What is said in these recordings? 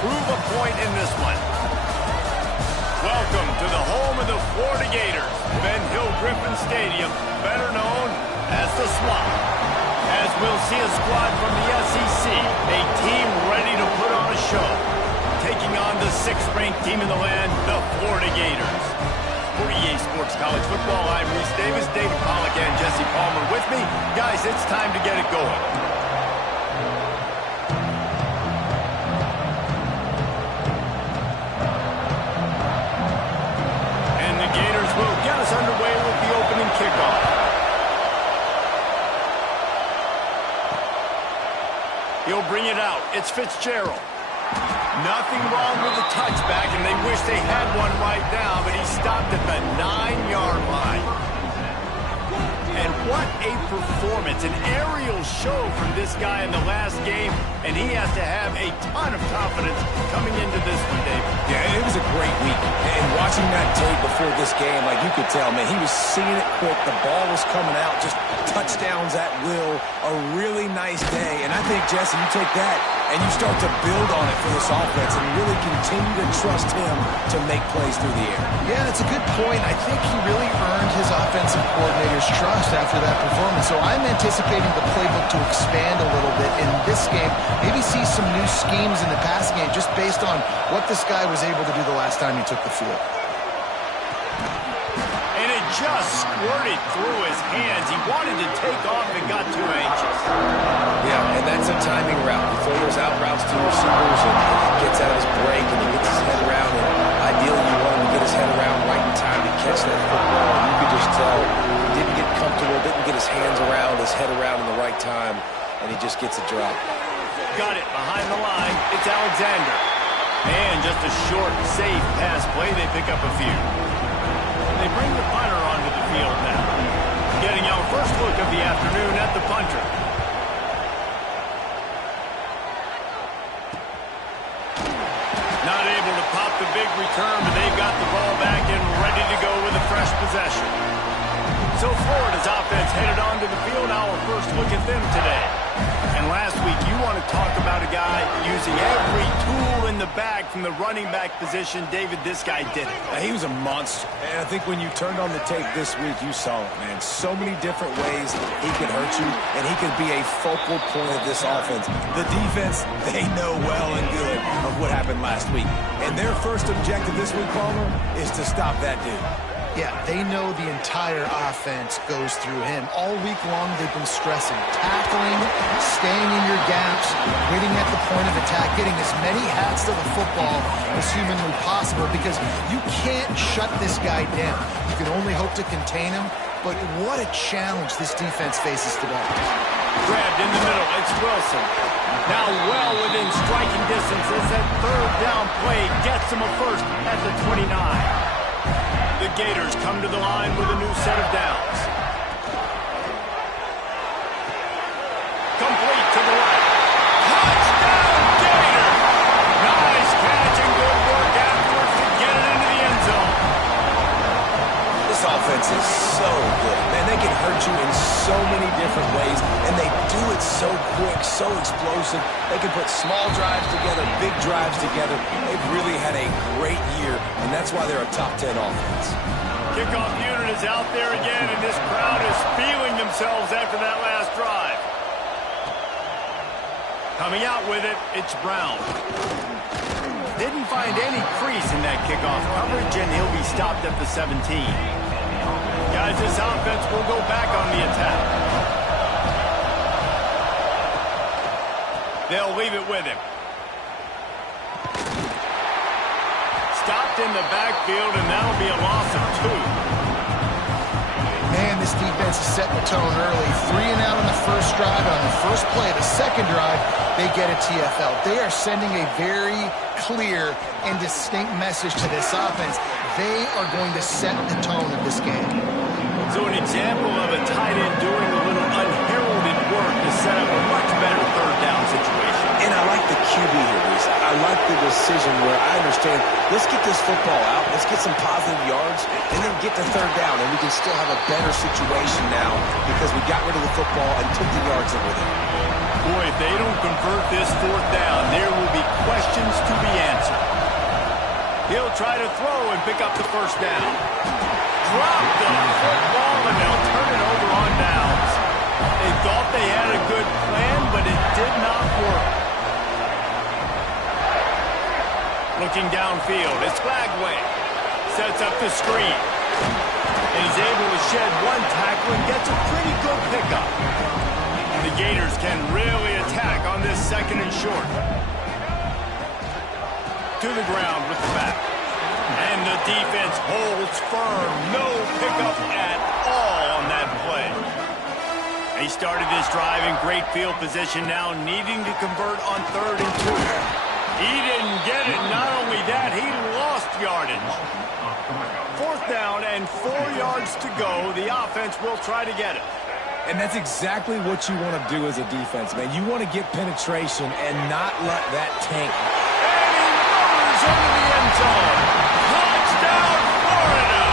prove a point in this one. Welcome to the home of the Florida Gators, Ben Hill Griffin Stadium, better known as the Swamp. As we'll see a squad from the SEC, a team ready to put on a show, taking on the 6th-ranked team in the land, the Florida Gators. For EA Sports College Football, I'm Reese Davis, David Pollack, and Jesse Palmer with me. Guys, it's time to get it going. And the Gators will get us underway with the opening kickoff. He'll bring it out. It's Fitzgerald. Nothing wrong with the touchback, and they wish they had one right now, but he stopped at the 9-yard line. And what a performance, an aerial show from this guy in the last game, and he has to have a ton of confidence coming into this one, David. Yeah, it was a great week. And watching that tape before this game, like you could tell, man, he was seeing it quick. The ball was coming out, just touchdowns at will. A really nice day. And I think, Jesse, you take that and you start to build on it for this offense and really continue to trust him to make plays through the air. Yeah, that's a good point. I think he really earned his offensive coordinator's trust after that performance. So I'm anticipating the playbook to expand a little bit in this game. Maybe see some new schemes in the passing game just based on what this guy was able to do the last time he took the field. And it just squirted through his hands. He wanted to take off and got too anxious. Yeah, and that's a timing route. You throw those out routes to receivers, and he gets out of his break, and he gets his head around. And ideally, you want him to get his head around right in time to catch that football. And you could just tell he didn't get comfortable, didn't get his hands around, his head around in the right time, and he just gets a drop. Got it behind the line. It's Alexander. And just a short, safe pass play. They pick up a few. They bring the punter onto the field now. Getting our first look of the afternoon at the punter. Not able to pop the big return, but they've got the ball back and ready to go with a fresh possession. So Florida's offense headed onto the field. Our first look at them today. And last week, you want to talk about a guy using every tool in the bag from the running back position. David, this guy did it. He was a monster. And I think when you turned on the tape this week, you saw it, man. So many different ways he could hurt you, and he could be a focal point of this offense. The defense, they know well and good of what happened last week. And their first objective this week, Palmer, is to stop that dude. Yeah, they know the entire offense goes through him. All week long, they've been stressing, tackling, staying in your gaps, waiting at the point of attack, getting as many hats to the football as humanly possible because you can't shut this guy down. You can only hope to contain him, but what a challenge this defense faces today. Grabbed in the middle, it's Wilson. Now well within striking distance as that third down play gets him a first at the 29. The Gators come to the line with a new set of downs. Complete to the right. Touchdown, Gator! Nice catch and good work afterwards to get it into the end zone. This offense is so good. Man, they can hurt you in so many different ways, and they do it so quick, so explosive. They can put small drives together, big drives together. They've really had a great year, and that's why they're a top 10 offense. Kickoff unit is out there again, and this crowd is feeling themselves after that last drive. Coming out with it, it's Brown. Didn't find any crease in that kickoff coverage, and he'll be stopped at the 17. Guys, this offense will go back on the attack. They'll leave it with him. Stopped in the backfield, and that'll be a loss of 2. Man, this defense is setting the tone early. 3 and out on the first drive. On the first play of the second drive, they get a TFL. They are sending a very clear and distinct message to this offense. They are going to set the tone of this game. So an example of a tight end doing a little unheralded work to set up a much better third down situation. And I like the QB here, Reese. I like the decision where I understand, let's get this football out, let's get some positive yards, and then get to third down, and we can still have a better situation now because we got rid of the football and took the yards that were there. Boy, if they don't convert this fourth down, there will be questions to be try to throw and pick up the first down. Drop the football, and they'll turn it over on downs. They thought they had a good plan, but it did not work. Looking downfield, it's Flagway. Sets up the screen. And he's able to shed one tackle and gets a pretty good pickup. The Gators can really attack on this second and short. To the ground with the back. And the defense holds firm. No pickup at all on that play. He started this drive in great field position, now needing to convert on 3rd and 2. He didn't get it. Not only that, he lost yardage. 4th down and 4 yards to go. The offense will try to get it. And that's exactly what you want to do as a defense, man. You want to get penetration and not let that tank. And he murders into the end zone. Touchdown, Florida!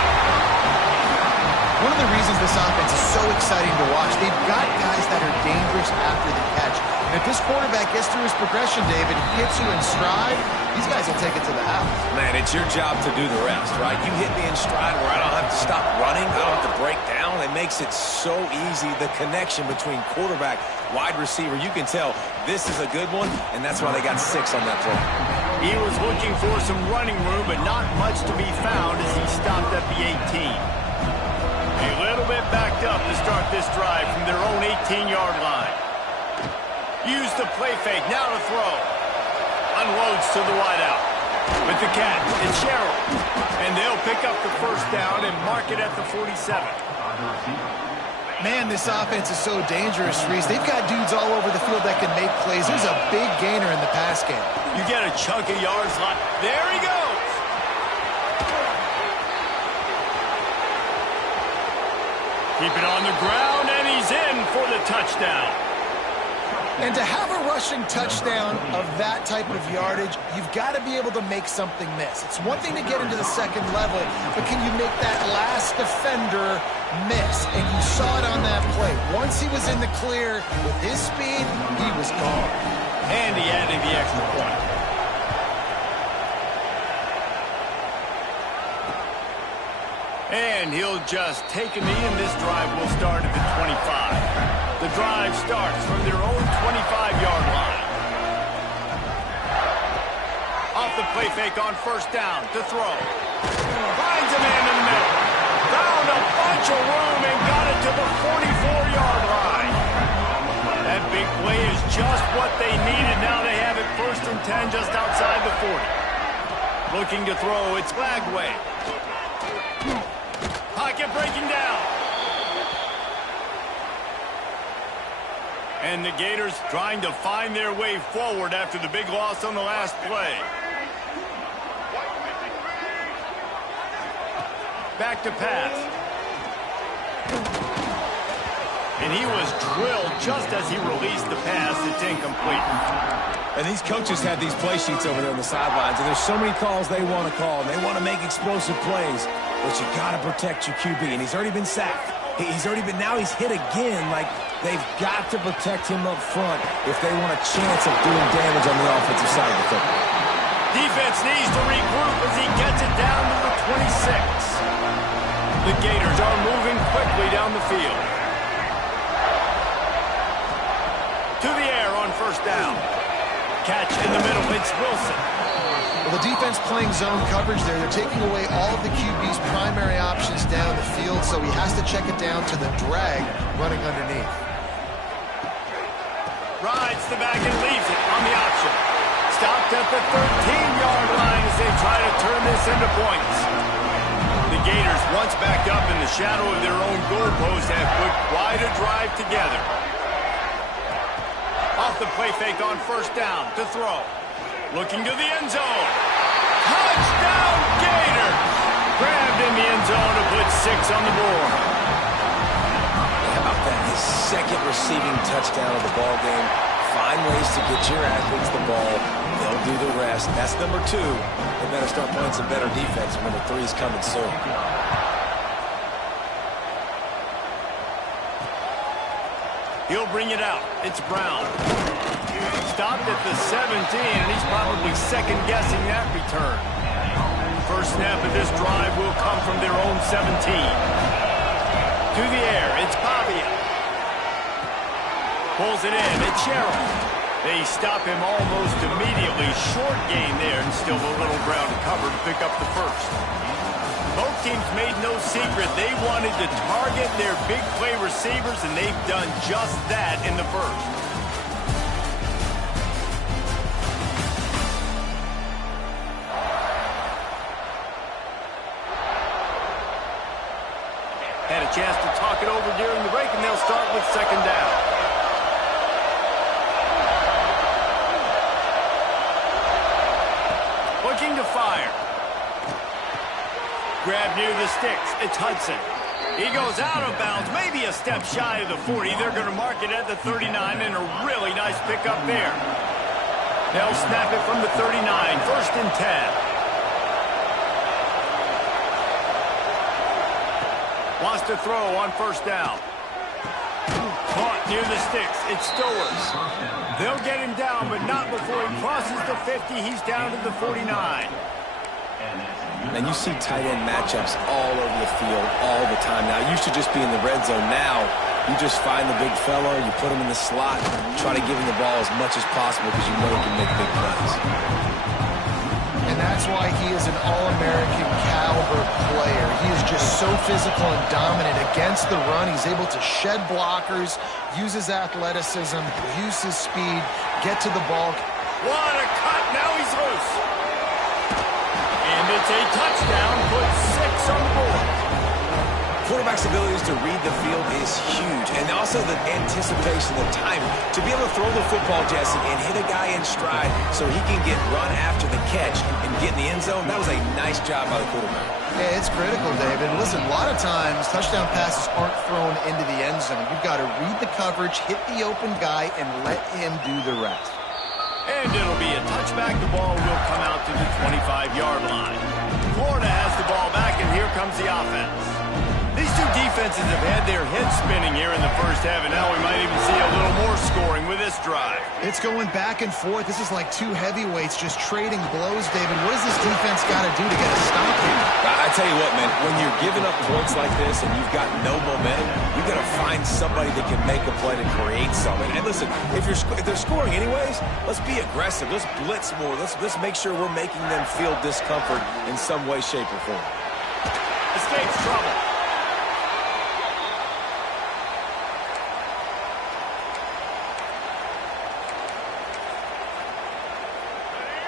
One of the reasons this offense is so exciting to watch, they've got guys that are dangerous after the catch. And if this quarterback gets through his progression, David, he hits you in stride, these guys will take it to the house. Man, it's your job to do the rest, right? You hit me in stride where I don't have to stop running, I don't have to break down. It makes it so easy, the connection between quarterback, wide receiver. You can tell this is a good one, and that's why they got 6 on that play. He was looking for some running room, but not much to be found as he stopped at the 18. A little bit backed up to start this drive from their own 18-yard line. Use the play fake, now to throw. Unloads to the wideout. With the catch, it's Sherrill. And they'll pick up the first down and mark it at the 47. Man, this offense is so dangerous, Reese. They've got dudes all over the field that can make plays. There's a big gainer in the pass game. You get a chunk of yards like, there he goes. Keep it on the ground, and he's in for the touchdown. And to have a rushing touchdown of that type of yardage, you've got to be able to make something miss. It's one thing to get into the second level, but can you make that last defender miss? And you saw it on that play. Once he was in the clear with his speed, he was gone. And he added the extra point. And he'll just take a knee, and this drive will start at the 25. The drive starts from their own 25-yard line. Off the play fake on first down to throw. Finds a man in the middle. Found a bunch of room and got it to the 44-yard line. That big play is just what they needed. Now they have it 1st and 10 just outside the 40. Looking to throw, it's Flagway. Pocket breaking down. And the Gators trying to find their way forward after the big loss on the last play. Back to pass. And he was drilled just as he released the pass. It's incomplete. And these coaches have these play sheets over there on the sidelines, and there's so many calls they want to call, and they want to make explosive plays, but you got to protect your QB, and he's already been sacked. Now he's hit again. Like, they've got to protect him up front if they want a chance of doing damage on the offensive side of the football. Defense needs to regroup as he gets it down to the 26. The Gators are moving quickly down the field. To the air on first down. Catch in the middle, it's Wilson. Well, the defense playing zone coverage there. They're taking away all of the QB's primary options down the field, so he has to check it down to the drag running underneath. Rides the back and leaves it on the option. Stopped at the 13-yard line as they try to turn this into points. The Gators, once backed up in the shadow of their own goalpost, have put quite a drive together. Off the play fake on first down to throw. Looking to the end zone. Touchdown, Gators! Grabbed in the end zone to put 6 on the board. How about that? His second receiving touchdown of the ball game. Find ways to get your athletes the ball. They'll do the rest. That's number 2. They better start playing some better defense. Number 3 is coming soon. He'll bring it out. It's Brown. Stopped at the 17, and he's probably second-guessing that return. First snap of this drive will come from their own 17. To the air, it's Pavia. Pulls it in, it's Sherrill. They stop him almost immediately. Short gain there, and still a little ground to cover to pick up the first. Both teams made no secret. They wanted to target their big play receivers, and they've done just that in the first. Had a chance to talk it over during the break, and they'll start with second down. Looking to fire. Grab near the sticks. It's Hudson. He goes out of bounds, maybe a step shy of the 40. They're going to mark it at the 39, and a really nice pickup there. They'll snap it from the 39, first and 10. Wants to throw on first down. Caught near the sticks. It's Stowers. They'll get him down, but not before he crosses the 50. He's down to the 49. And you see tight end matchups all over the field all the time. Now, it used to just be in the red zone. Now, you just find the big fella, you put him in the slot, try to give him the ball as much as possible because you know he can make big plays. And that's why he is an All-American caliber player. He is just so physical and dominant against the run. He's able to shed blockers, use his athleticism, use his speed, get to the ball. What a cut! Now he's loose. And it's a touchdown. Put 6 on the board. Quarterback's abilities to read the field is huge. And also the anticipation, the timing. To be able to throw the football, Jesse, and hit a guy in stride so he can get run after the catch and get in the end zone, that was a nice job by the quarterback. Yeah, it's critical, David. Listen, a lot of times touchdown passes aren't thrown into the end zone. You've got to read the coverage, hit the open guy, and let him do the rest. And it'll be a touchback. The ball will come out to the 25-yard line. Florida has the ball back, and here comes the offense. These two defenses have had their heads spinning here in the first half, and now we might even see a little more scoring with this drive. It's going back and forth. This is like two heavyweights just trading blows, David. What does this defense got to do to get a stop here? I tell you what, man, when you're giving up points like this and you've got no momentum, you got to find somebody that can make a play to create something. And listen, if they're scoring anyways, let's be aggressive. Let's blitz more. Let's make sure we're making them feel discomfort in some way, shape, or form. Escapes trouble.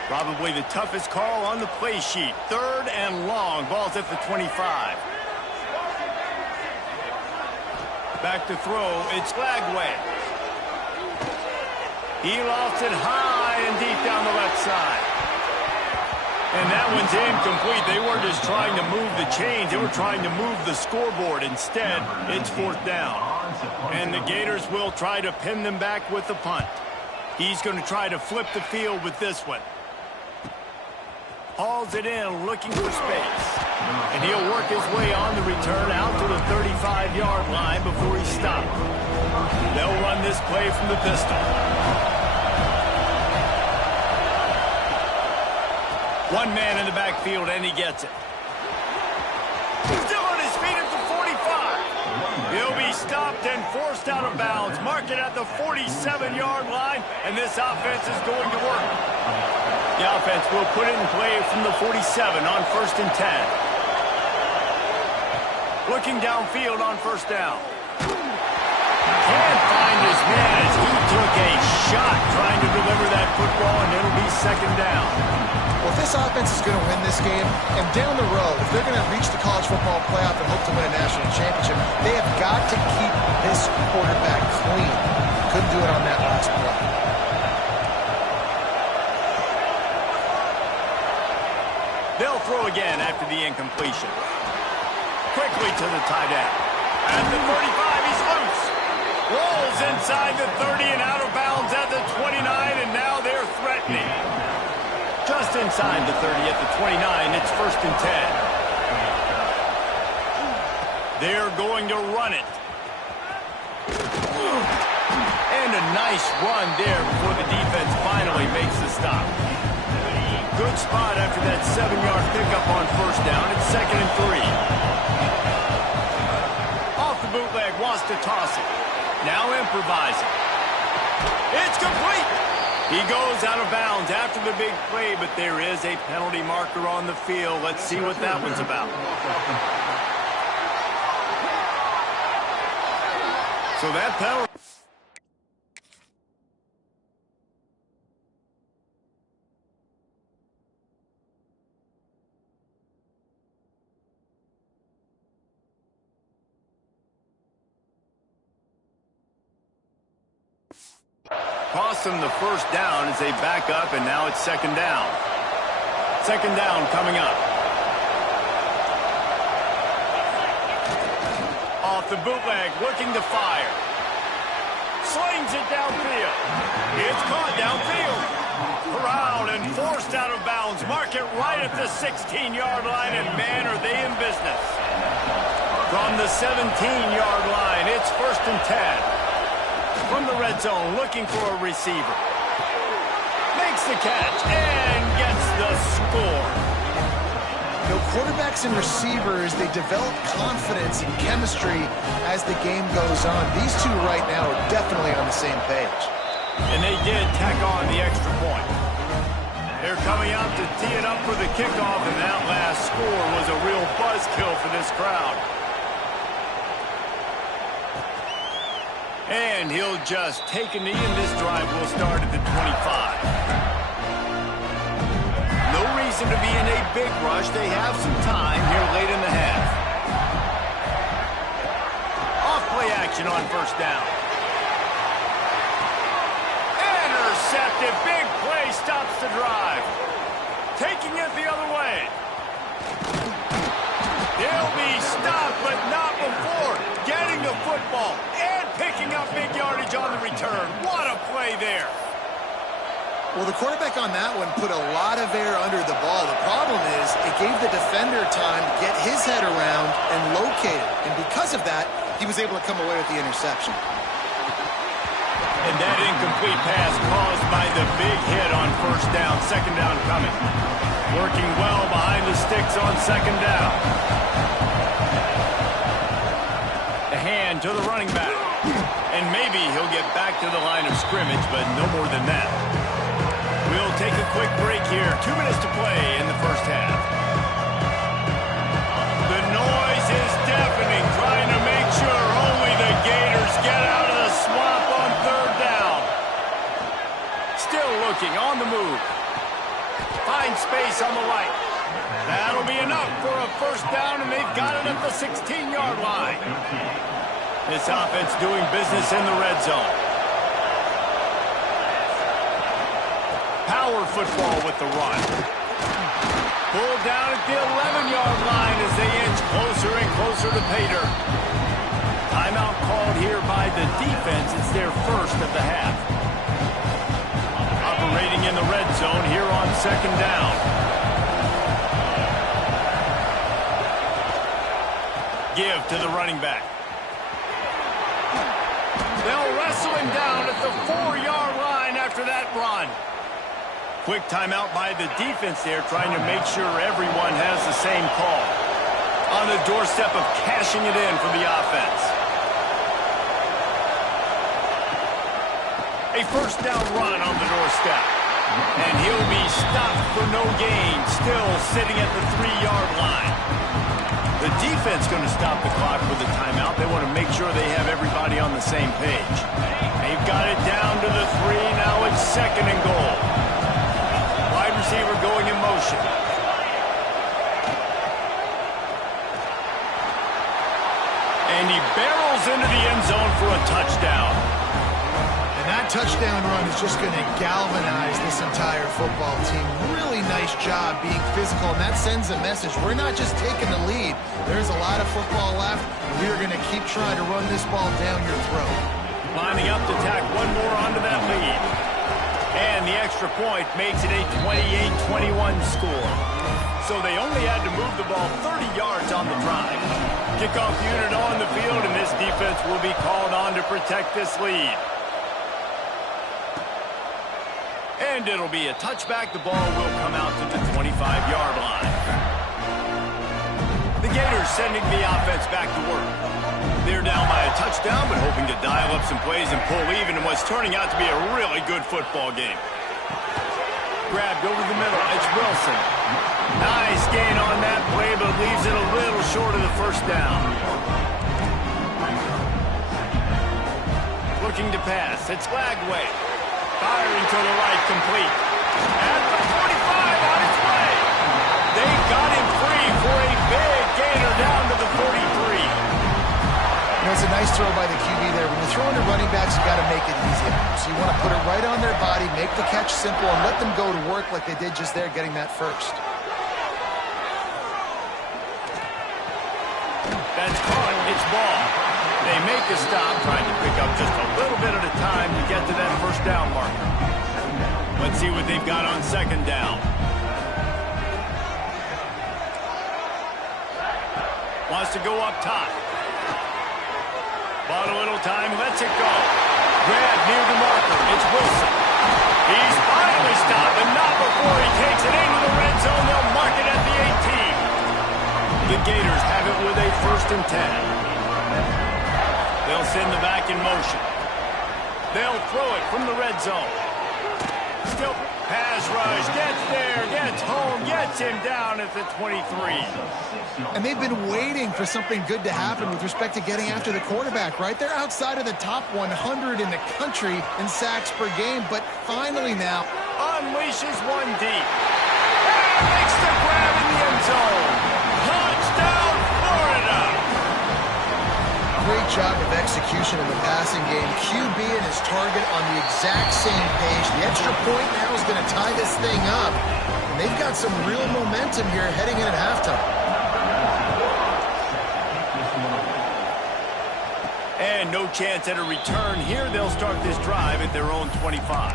Probably the toughest call on the play sheet. Third and long. Ball's at the 25. Back to throw. It's Flagway. He lost it high and deep down the left side. And that one's incomplete. They weren't just trying to move the chains. They were trying to move the scoreboard. Instead, it's fourth down. And the Gators will try to pin them back with the punt. He's going to try to flip the field with this one. Hauls it in, looking for space. And he'll work his way on the return out to the 35-yard line before he stopped. They'll run this play from the pistol. One man in the backfield, and he gets it. Still on his feet at the 45. He'll be stopped and forced out of bounds. Mark it at the 47-yard line, and this offense is going to work. The offense will put it in play from the 47 on first and 10. Looking downfield on first down. Can't find his man as he took a shot trying to deliver that football, and it'll be second down. Well, if this offense is going to win this game, and down the road, if they're going to reach the college football playoff and hope to win a national championship, they have got to keep this quarterback clean. Couldn't do it on that last play. They'll throw again after the incompletion. Quickly to the tight end. At the 35, he's loose. Rolls inside the 30 and out of bounds at the 29, and now they're threatening. Just inside the 30 at the 29, it's first and 10. They're going to run it. And a nice run there before the defense finally makes the stop. good spot after that 7-yard pickup on first down. It's 2nd and 3. Off the bootleg, wants to toss it. Now improvising. It's complete. He goes out of bounds after the big play, but there is a penalty marker on the field. Let's see what that one's about. So that penalty... Cost them the first down as they back up, and now it's 2nd down. 2nd down coming up. Off the bootleg, looking to fire. Slings it downfield. It's caught downfield. Corralled and forced out of bounds. Mark it right at the 16-yard line, and man, are they in business. From the 17-yard line, it's 1st and 10. From the red zone, looking for a receiver. Makes the catch and gets the score. You know, quarterbacks and receivers, they develop confidence and chemistry as the game goes on. These two right now are definitely on the same page. And they did tack on the extra point. They're coming out to tee it up for the kickoff, and that last score was a real buzzkill for this crowd. And he'll just take a knee, and this drive will start at the 25. No reason to be in a big rush. They have some time here late in the half. Off-play action on first down. Intercepted. Big play stops the drive. Taking it the other way. He'll be stopped, but not before getting the football and picking up big yardage on the return. What a play there. Well, the quarterback on that one put a lot of air under the ball. The problem is it gave the defender time to get his head around and locate it. And because of that, he was able to come away with the interception. And that incomplete pass caused by the big hit on first down. 2nd down coming. Working well behind the sticks on 2nd down. The hand to the running back. And maybe he'll get back to the line of scrimmage, but no more than that. We'll take a quick break here. 2 minutes to play in the first half. The noise is deafening, trying to make sure only the Gators get out of the swamp on 3rd down. Still looking on the move. Finds space on the right. That'll be enough for a first down, and they've got it at the 16-yard line. This offense doing business in the red zone. Power football with the run. Pulled down at the 11-yard line as they inch closer and closer to pay dirt. Timeout called here by the defense. It's their first of the half. Operating in the red zone here on 2nd down. Give to the running back. They'll wrestle him down at the 4-yard line after that run. Quick timeout by the defense there, trying to make sure everyone has the same call. On the doorstep of cashing it in for the offense. A first down run on the doorstep. And he'll be stopped for no gain, still sitting at the 3-yard line. The defense going to stop the clock with the timeout. They want to make sure they have everybody on the same page. They've got it down to the 3. Now it's 2nd and goal. Wide receiver going in motion. And he barrels into the end zone for a touchdown. And that touchdown run is just going to galvanize this entire football team. Really nice job being physical, and that sends a message. We're not just taking the lead. There's a lot of football left, and we are going to keep trying to run this ball down your throat. Lining up to tack one more onto that lead. And the extra point makes it a 28-21 score. So they only had to move the ball 30 yards on the drive. Kickoff unit on the field, and this defense will be called on to protect this lead. And it'll be a touchback. The ball will come out to the 25-yard line. The Gators sending the offense back to work. They're down by a touchdown, but hoping to dial up some plays and pull even in what's turning out to be a really good football game. Grabbed over the middle. It's Wilson. Nice gain on that play, but leaves it a little short of the first down. Looking to pass. It's Lagway. Firing to the right, complete. At the 45, on its way. They got him free for a big gainer down to the 43. You know, it's a nice throw by the QB there. When you're throwing to running backs, you got to make it easy. So you want to put it right on their body, make the catch simple, and let them go to work like they did just there, getting that first. That's caught. It's ball. They make a stop, trying to pick up just a little bit at a time to get to that first down marker. Let's see what they've got on second down. Wants to go up top. Bought a little time, lets it go. Grab near the marker. It's Wilson. He's finally stopped, but not before he takes it into the red zone. They'll mark it at the 18. The Gators have it with a 1st and 10. They'll send the back in motion. They'll throw it from the red zone. Still pass rush. Gets there. Gets home. Gets him down at the 23. And they've been waiting for something good to happen with respect to getting after the quarterback, right? They're outside of the top 100 in the country in sacks per game, but finally now unleashes one deep. And makes the grab in the end zone. Touchdown, Florida! Great job of execution in the passing game. QB and his target on the exact same page. The extra point now is going to tie this thing up. And they've got some real momentum here heading in at halftime. And no chance at a return here. They'll start this drive at their own 25.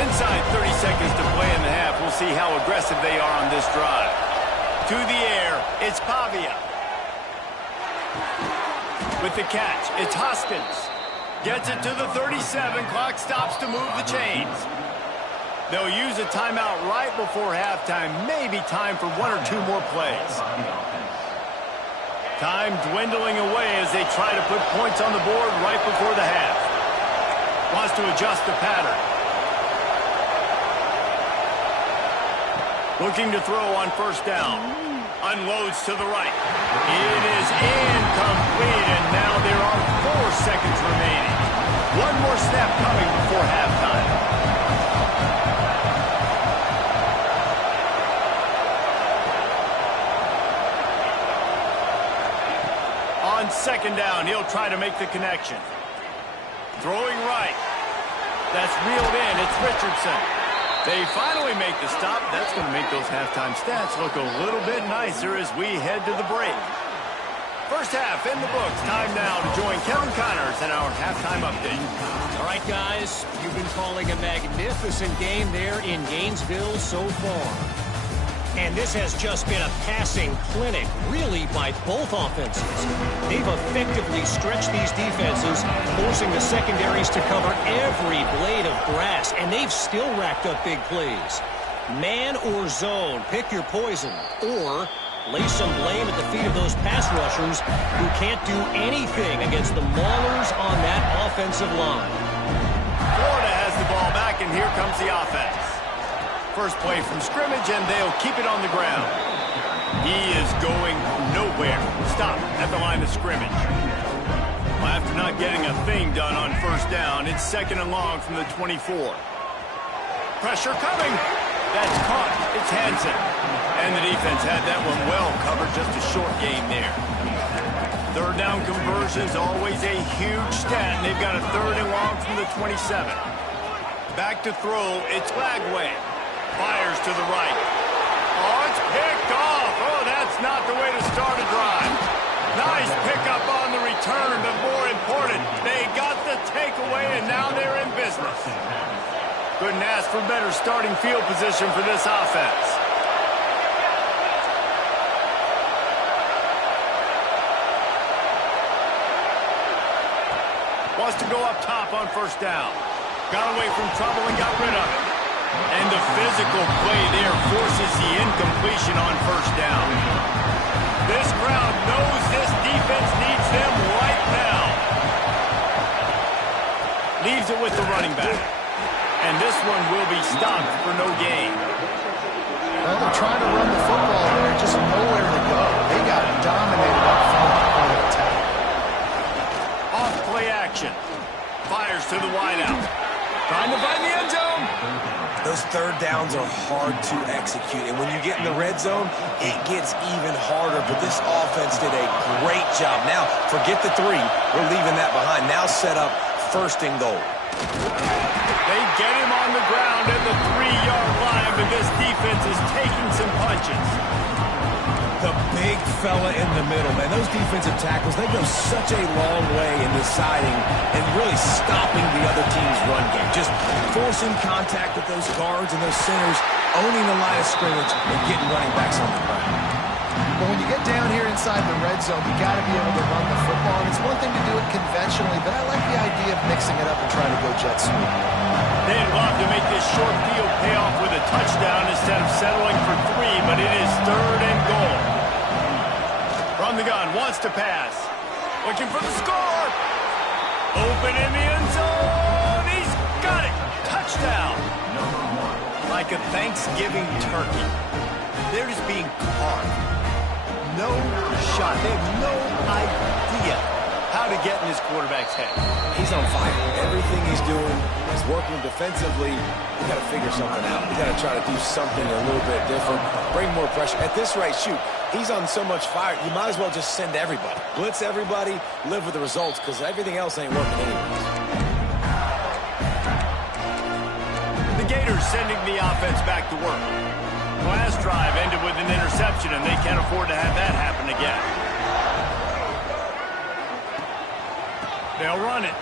Inside 30 seconds to play in the half. We'll see how aggressive they are on this drive. To the air, it's Pavia. With the catch, it's Hoskins. Gets it to the 37. Clock stops to move the chains. They'll use a timeout right before halftime. Maybe time for 1 or 2 more plays. Time dwindling away as they try to put points on the board right before the half. Wants to adjust the pattern. Looking to throw on first down. Unloads to the right. It is incomplete, and now there are 4 seconds remaining. One more snap coming before halftime. On second down, he'll try to make the connection. Throwing right. That's reeled in. It's Richardson. They finally make the stop. That's going to make those halftime stats look a little bit nicer as we head to the break. First half in the books. Time now to join Kevin Connors in our halftime update. All right, guys, you've been calling a magnificent game there in Gainesville so far. And this has just been a passing clinic, really, by both offenses. They've effectively stretched these defenses, forcing the secondaries to cover every blade of grass, and they've still racked up big plays. Man or zone, pick your poison, or lay some blame at the feet of those pass rushers who can't do anything against the maulers on that offensive line. Florida has the ball back, and here comes the offense. First play from scrimmage, and they'll keep it on the ground. He is going nowhere. Stop at the line of scrimmage. Well, after not getting a thing done on first down, it's 2nd and long from the 24. Pressure coming. That's caught. It's Hansen. And the defense had that one well covered. Just a short game there. Third down conversion is always a huge stat, and they've got a 3rd and long from the 27. Back to throw. It's Lagway. Fires to the right. Oh, it's picked off. Oh, that's not the way to start a drive. Nice pickup on the return, but more important, they got the takeaway, and now they're in business. Couldn't ask for better starting field position for this offense. Wants to go up top on first down. Got away from trouble and got rid of it. And the physical play there forces the incompletion on first down. This crowd knows this defense needs them right now. Leaves it with the running back. And this one will be stopped for no gain. Well, they're trying to run the football there, just nowhere to go. They got dominated up front on the attack. Off play action. Fires to the wideout. Trying to find the end zone. Those third downs are hard to execute, and when you get in the red zone, it gets even harder, but this offense did a great job. Now, forget the 3. We're leaving that behind. Now set up first and goal. They get him on the ground at the 3-yard line, but this defense is taking some punches. The big fella in the middle, man. Those defensive tackles, they go such a long way in deciding and really stopping the other team's run game. Just forcing contact with those guards and those centers, owning the line of scrimmage, and getting running backs on the ground. But when you get down here inside the red zone, you got to be able to run the football. And it's one thing to do it conventionally, but I like the idea of mixing it up and trying to go jet sweep. They'd love to make this short field pay off with a touchdown instead of settling for 3, but it is 3rd and goal. From the gun, wants to pass. Looking for the score. Open in the end zone. He's got it. Touchdown. Like a Thanksgiving turkey. They're just being carved. No shot. They have no idea how to get in this quarterback's head. He's on fire. Everything he's doing is working defensively. We got to figure something out. We got to try to do something a little bit different. Bring more pressure. At this rate, shoot, he's on so much fire, you might as well just send everybody. Blitz everybody, live with the results, because everything else ain't working anyways. The Gators sending the offense back to work. Last drive ended with an interception, and they can't afford to have that happen again. They'll run it.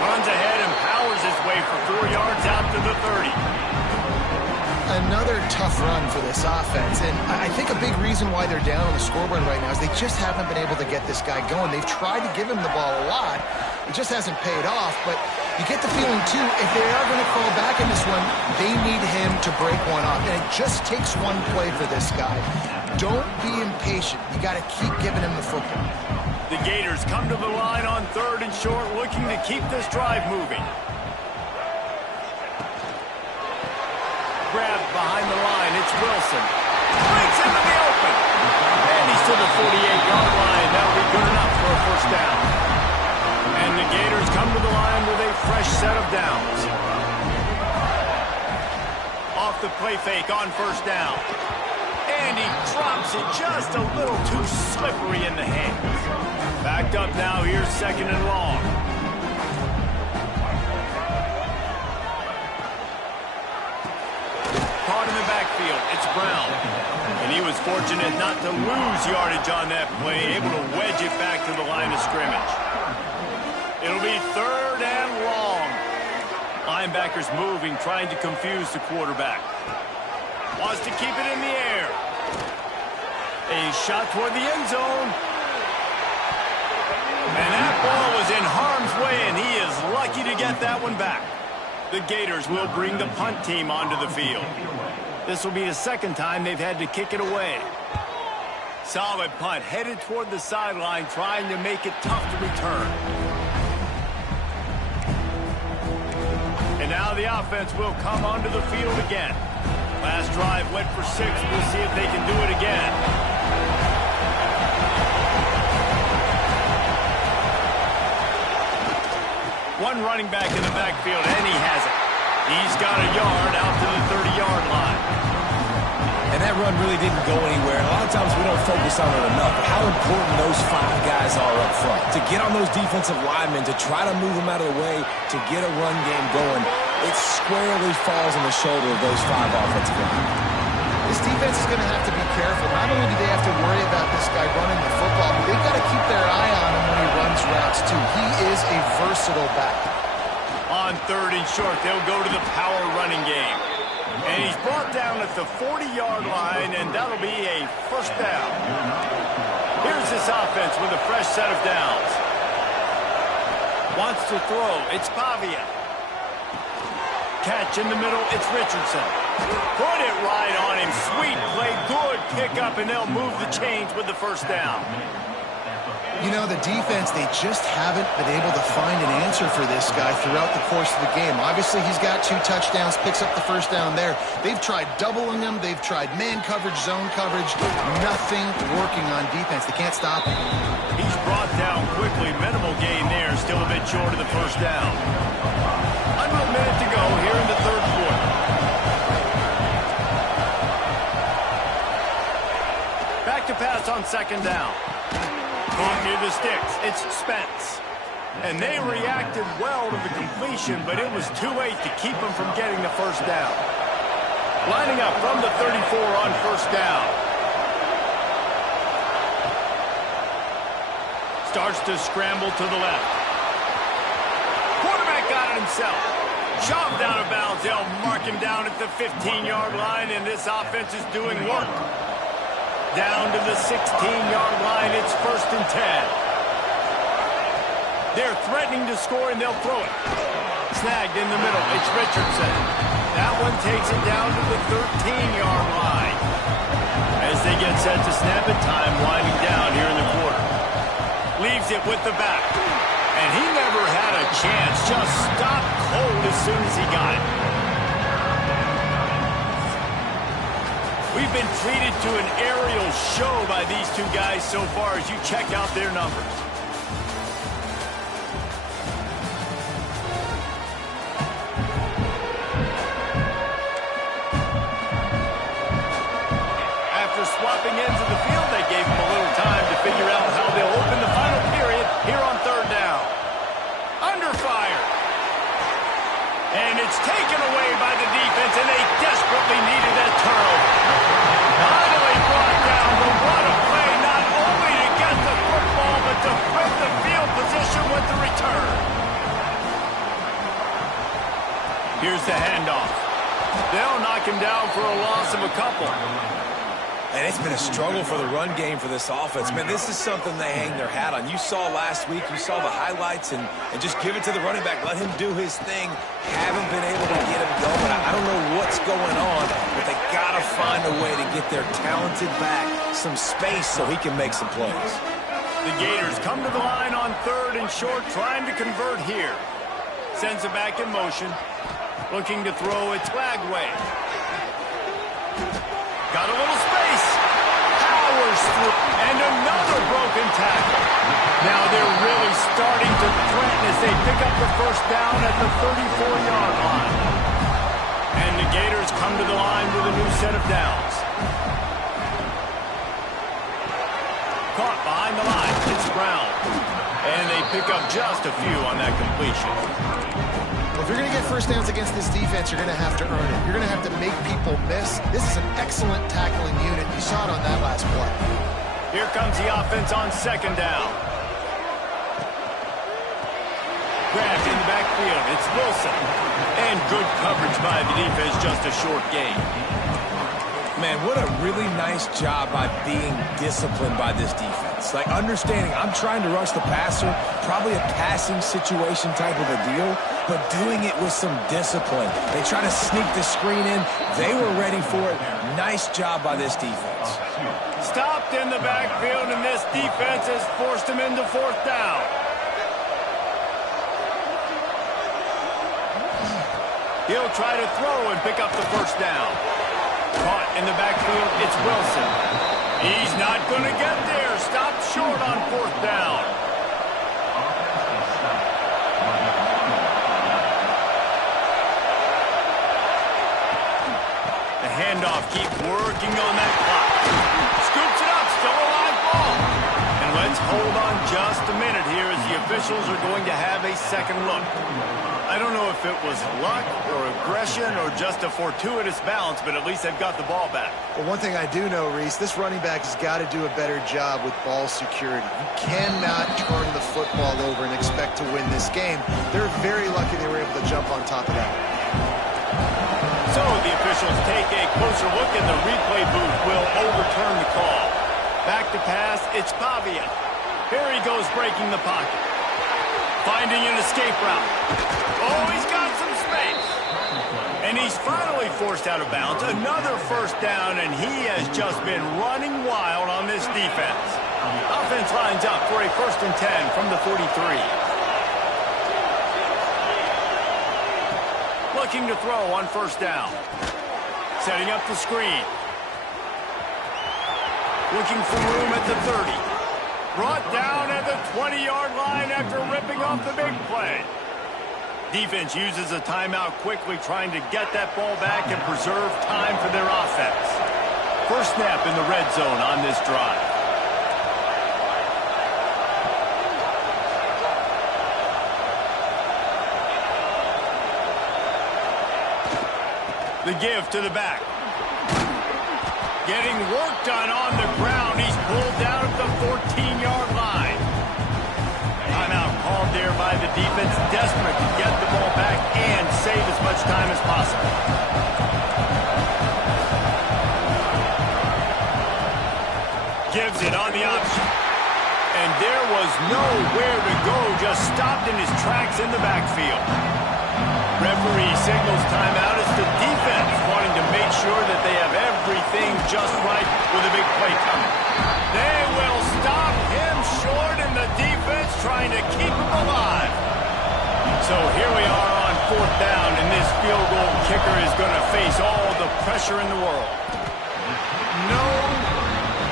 Runs ahead and powers his way for 4 yards out to the 30. Another tough run for this offense, and I think a big reason why they're down on the scoreboard right now is they just haven't been able to get this guy going. They've tried to give him the ball a lot. It just hasn't paid off, but you get the feeling, too, if they are going to crawl back in this one, they need him to break one off, and it just takes one play for this guy. Don't be impatient. You got to keep giving him the football. The Gators come to the line on 3rd and short, looking to keep this drive moving. Grabbed behind the line, it's Wilson. Breaks into the open. And he's to the 48-yard line. That'll be good enough for a first down. And the Gators come to the line with a fresh set of downs. Off the play fake on first down. And he drops it just a little too slippery in the hands. Backed up now, here's 2nd and long. Caught in the backfield, it's Brown. And he was fortunate not to lose yardage on that play, able to wedge it back to the line of scrimmage. It'll be 3rd and long. Linebackers moving, trying to confuse the quarterback. Wants to keep it in the air. A shot toward the end zone. And that ball was in harm's way, and he is lucky to get that one back. The Gators will bring the punt team onto the field. This will be the 2nd time they've had to kick it away. Solid punt, headed toward the sideline, trying to make it tough to return. And now the offense will come onto the field again. Last drive went for 6. We'll see if they can do it again. One running back in the backfield, and he has it. He's got a yard out to the 30-yard line. And that run really didn't go anywhere. A lot of times we don't focus on it enough, but how important those 5 guys are up front. To get on those defensive linemen, to try to move them out of the way, to get a run game going, it squarely falls on the shoulder of those 5 offensive linemen. This defense is going to have to be careful. Not only do they have to worry about this guy running the football, but they've got to keep their eye on him when he runs routes, too. He is a versatile back. On 3rd and short, they'll go to the power running game. And he's brought down at the 40-yard line, and that'll be a first down. Here's this offense with a fresh set of downs. Wants to throw. It's Pavia. Catch in the middle. It's Richardson. Put it right on him. Sweet play. Good pickup, and they'll move the chains with the first down. You know, the defense, they just haven't been able to find an answer for this guy throughout the course of the game. Obviously, he's got 2 touchdowns, picks up the first down there. They've tried doubling him. They've tried man coverage, zone coverage. Nothing working on defense. They can't stop him. He's brought down quickly. Minimal gain there. Still a bit short of the first down. Under a minute to go here in the third quarter. Back to pass on second down. Caught near the sticks. It's Spence. And they reacted well to the completion, but it was too late to keep them from getting the first down. Lining up from the 34 on first down. Starts to scramble to the left. Quarterback got it himself. Shoved out of bounds. They'll mark him down at the 15-yard line, and this offense is doing work. Down to the 16-yard line. It's 1st and 10. They're threatening to score, and they'll throw it. Snagged in the middle. It's Richardson. That one takes it down to the 13-yard line. As they get set to snap it, time winding down here in the quarter. Leaves it with the back. And he never had a chance. Just stopped cold as soon as he got it. We've been treated to an aerial show by these two guys so far as you check out their numbers. After swapping ends of the field, they gave him a little time to figure out how they'll open the final period here on third down. Under fire. And it's taken away by the defense, and they desperately needed that turnover. Finally brought down, but what a play, not only to get the football, but to flip the field position with the return. Here's the handoff. They'll knock him down for a loss of a couple. And it's been a struggle for the run game for this offense. Man, this is something they hang their hat on. You saw last week, you saw the highlights, and just give it to the running back. Let him do his thing. Haven't been able to get him going. I don't know what's going on, but they got to find a way to get their talented back some space so he can make some plays. The Gators come to the line on 3rd and short, trying to convert here. Sends it back in motion. Looking to throw, it's Lagway. Got a little space. Powers through. And another broken tackle. Now they're really starting to threaten as they pick up the first down at the 34-yard line. And the Gators come to the line with a new set of downs. Caught behind the line. It's Brown. And they pick up just a few on that completion. If you're going to get first downs against this defense, you're going to have to earn it. You're going to have to make people miss. This is an excellent tackling unit. You saw it on that last play. Here comes the offense on second down. Grabbed in the backfield. It's Wilson. And good coverage by the defense, just a short gain. Man, what a really nice job by being disciplined by this defense. Like, understanding I'm trying to rush the passer, probably a passing situation type of a deal, but doing it with some discipline. They try to sneak the screen in. They were ready for it. Nice job by this defense. Stopped in the backfield, and this defense has forced him into 4th down. He'll try to throw and pick up the first down. Caught in the backfield, it's Wilson. He's not going to get there. Stopped short on 4th down. The handoff keeps working on that clock. Scoops it up, still a live ball. And let's hold on just a minute here as the officials are going to have a second look. I don't know if it was luck or aggression or just a fortuitous bounce, but at least they've got the ball back. Well, one thing I do know, Reese, this running back has got to do a better job with ball security. You cannot turn the football over and expect to win this game. They're very lucky they were able to jump on top of that. So the officials take a closer look, and the replay booth will overturn the call. Back to pass, it's Pavia. Here he goes breaking the pocket. Finding an escape route. Oh, he's got some space. And he's finally forced out of bounds. Another first down, and he has just been running wild on this defense. Offense lines up for a 1st and 10 from the 43. Looking to throw on 1st down. Setting up the screen. Looking for room at the 30. Brought down at the 20-yard line after ripping off the big play. Defense uses a timeout quickly, trying to get that ball back and preserve time for their offense. First snap in the red zone on this drive. The give to the back. Getting work done on the ground. He's pulled down at the 14-yard line. Timeout called there by the defense, desperate to get the ball back and save as much time as possible. Gives it on the option. And there was nowhere to go, just stopped in his tracks in the backfield. Referee signals timeout as the defense wanting to make sure that they have everything just right with a big play coming. They will stop him short, and the defense trying to keep him alive. So here we are on 4th down, and this field goal kicker is going to face all the pressure in the world. No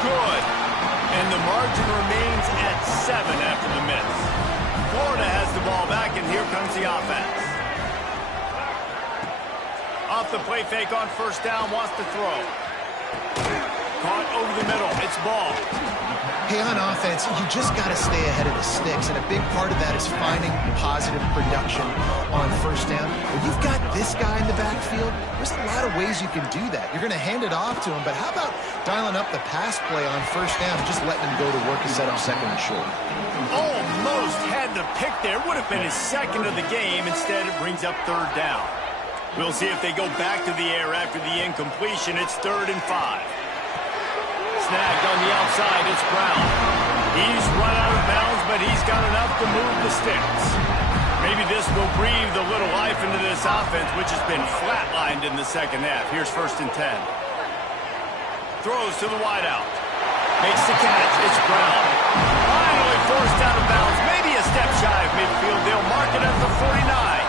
good. And the margin remains at 7 after the miss. Florida has the ball back, and here comes the offense. Off the play fake on 1st down, wants to throw. Caught over the middle, it's ball. Hey, on offense, you just got to stay ahead of the sticks, and a big part of that is finding positive production on 1st down. When you've got this guy in the backfield, there's a lot of ways you can do that. You're going to hand it off to him, but how about dialing up the pass play on 1st down and just letting him go to work instead of 2nd and short? Almost had the pick there. Would have been his 2nd of the game. Instead, it brings up 3rd down. We'll see if they go back to the air after the incompletion. It's 3rd and 5. Snagged on the outside, it's Brown. He's run out of bounds, but he's got enough to move the sticks. Maybe this will breathe a little life into this offense, which has been flatlined in the 2nd half. Here's 1st and 10. Throws to the wideout. Makes the catch, it's Brown. Finally forced out of bounds, maybe a step shy of midfield. They'll mark it at the 49.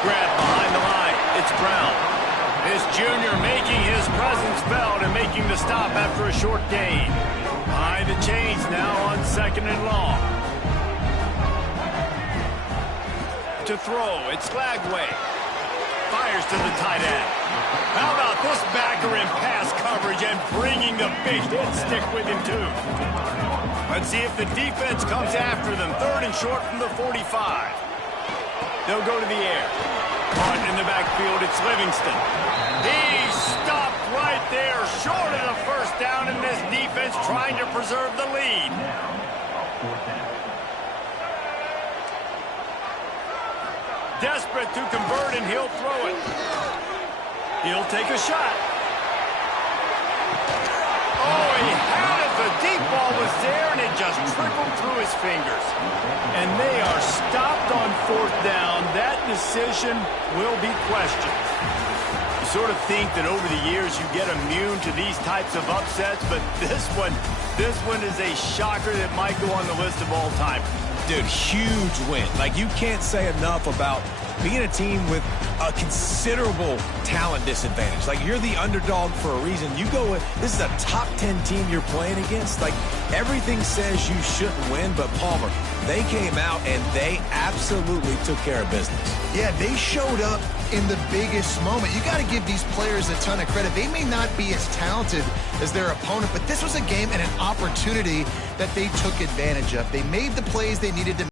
Grab behind the line. It's Brown. This junior making his presence felt and making the stop after a short gain. Behind the chains now on 2nd and long. To throw, it's Lagway. Fires to the tight end. How about this backer in pass coverage and bringing the big hit stick with him too. Let's see if the defense comes after them. 3rd and short from the 45. They'll go to the air. Caught in the backfield, it's Livingston. He stopped right there, short of the 1st down, and this defense trying to preserve the lead. Desperate to convert, and he'll throw it. He'll take a shot. Oh, he had it. The deep ball was there, and it just trickled through his fingers. And they are stopped on 4th down. That decision will be questioned. You sort of think that over the years you get immune to these types of upsets, but this one is a shocker that might go on the list of all time. Dude, huge win. Like, you can't say enough about being a team with a considerable talent disadvantage. Like, you're the underdog for a reason. You go with, this is a top 10 team you're playing against. Like, everything says you shouldn't win, but Palmer, they came out and they absolutely took care of business. Yeah, they showed up in the biggest moment. You got to give these players a ton of credit. They may not be as talented as their opponent, but this was a game and an opportunity that they took advantage of. They made the plays they needed to